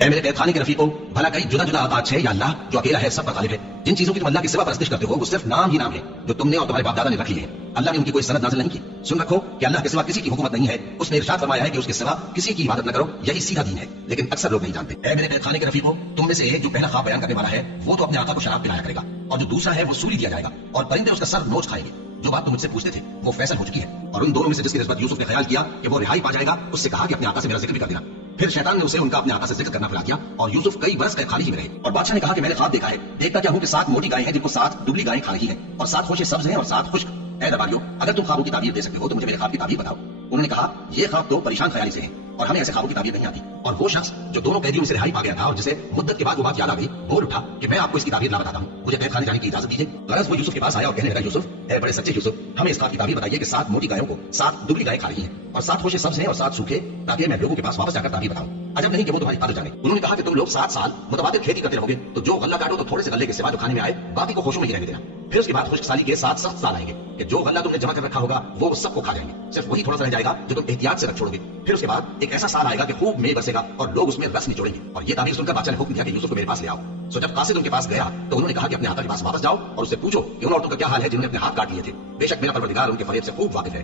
اے میرے قید خانے کے رفیقوں، بھلا کئی جدا جدا اوقات ہے یا اللہ جو اکیلا ہے، سب کا غالب ہے؟ جن چیزوں کی تم اللہ کے سوا پرستش کرتے ہو وہ صرف نام ہی نام ہے جو تم نے اور تمہارے باپ دادا نے رکھ لیے ہیں۔ اللہ نے ان کی کوئی سند نازل نہیں کی۔ سن رکھو کہ اللہ کے سوا کسی کی حکومت نہیں ہے۔ اس نے ارشاد فرمایا ہے کہ اس کے سوا کسی کی عبادت نہ کرو، یہی سیدھا دین ہے، لیکن اکثر لوگ نہیں جانتے۔ اے میرے قید خانے کے رفیقوں، تم میں سے ایک جو پہلا خواب بیان کرنے والا ہے وہ تو اپنے آقا کو شراب پلایا کرے گا، اور جو دوسرا ہے وہ سولی دیا جائے گا اور پرندے اس کا سر نوچ کھائیں گے۔ جو بات تم مجھ سے پوچھتے تھے وہ فیصل ہو چکی ہے، اور ان دونوں میں سے جس کی نسبت یوسف نے خیال کیا کہ وہ رہائی پا جائے گا، اس سے کہا کہ اپنے آقا سے میرا ذکر بھی کر دینا۔ پھر شیطان نے اسے ان کا اپنے آقا سے ذکر کرنا پھیلا دیا، اور یوسف کئی برس قید خانے ہی میں رہے۔ اور بادشاہ نے کہا کہ میں نے خواب دیکھا ہے، دیکھتا کیا ہوں کہ 7 موٹی گائیں ہیں جن کو 7 دبلی گائیں کھا رہی ہیں، اور 7 خوشے سبز ہیں اور 7 خشک۔ اے درباریوں، اگر تم خوابوں کی تعبیر دے سکتے ہو تو مجھے میرے خواب کی تعبیر بتاؤ۔ انہوں نے کہا یہ خواب تو پریشان خیالی سے ہیں، اور ہمیں ایسے خوابوں کی تعبیر نہیں آتی۔ اور وہ شخص جو دونوں قیدیوں میں سے رہائی پا گیا تھا اور جسے مدت کے بعد وہ بات یاد آ گئی، بول اٹھا کہ میں آپ کو اس کی تعبیر نہ بتاتا ہوں، مجھے قید خانے جانے کی اجازت دیجیے۔ غرض وہ یوسف کے پاس آیا اور کہنے لگا، یوسف، اے بڑے سچے یوسف، ہمیں اس خواب کی تعبیر بتائیے کہ 7 موٹی گایوں کو 7 دبلی گائیں کھا رہی ہیں، اور 7 خوشے سبز ہیں اور 7 سوکھے، تاکہ میں لوگوں کے پاس واپس جا کر تعبیر بتاؤں۔ عجب نہیں کہ وہ تمہاری قدر جانے۔ انہوں نے کہا کہ تم لوگ 7 سال متبادل کھیتی کرتے رہو گے، تو جو غلہ کاٹو تو تھوڑے سے غلے کے سوا جو کھانے میں آئے باقی کو خوشوں میں ہی رہنے دینا۔ پھر اس کے بعد خشک سالی کے 7 سخت سال آئیں گے کہ جو غلہ تم نے جمع کر رکھا ہوگا وہ سب کو کھا جائیں گے، صرف وہی تھوڑا سا رہ جائے گا جو تم احتیاط سے رکھ چھوڑو گے۔ پھر اس کے بعد ایک ایسا سال آئے گا کہ خوب میل برسے گا اور لوگ اس میں رس نچوڑیں گے۔ اور یہ تعبیر سن کر بادشاہ نے حکم دیا کہ یوسف کو میرے پاس لے آؤ۔ سو جب قاصد ان کے پاس گیا تو انہوں نے کہا کہ اپنے آقا کے پاس واپس جاؤ اور اس سے پوچھو کہ ان عورتوں کا کیا حال ہے جنہوں نے اپنے ہاتھ کاٹ لیے تھے، بے شک میرا پروردگار ان کے فریب سے خوب واقف ہے۔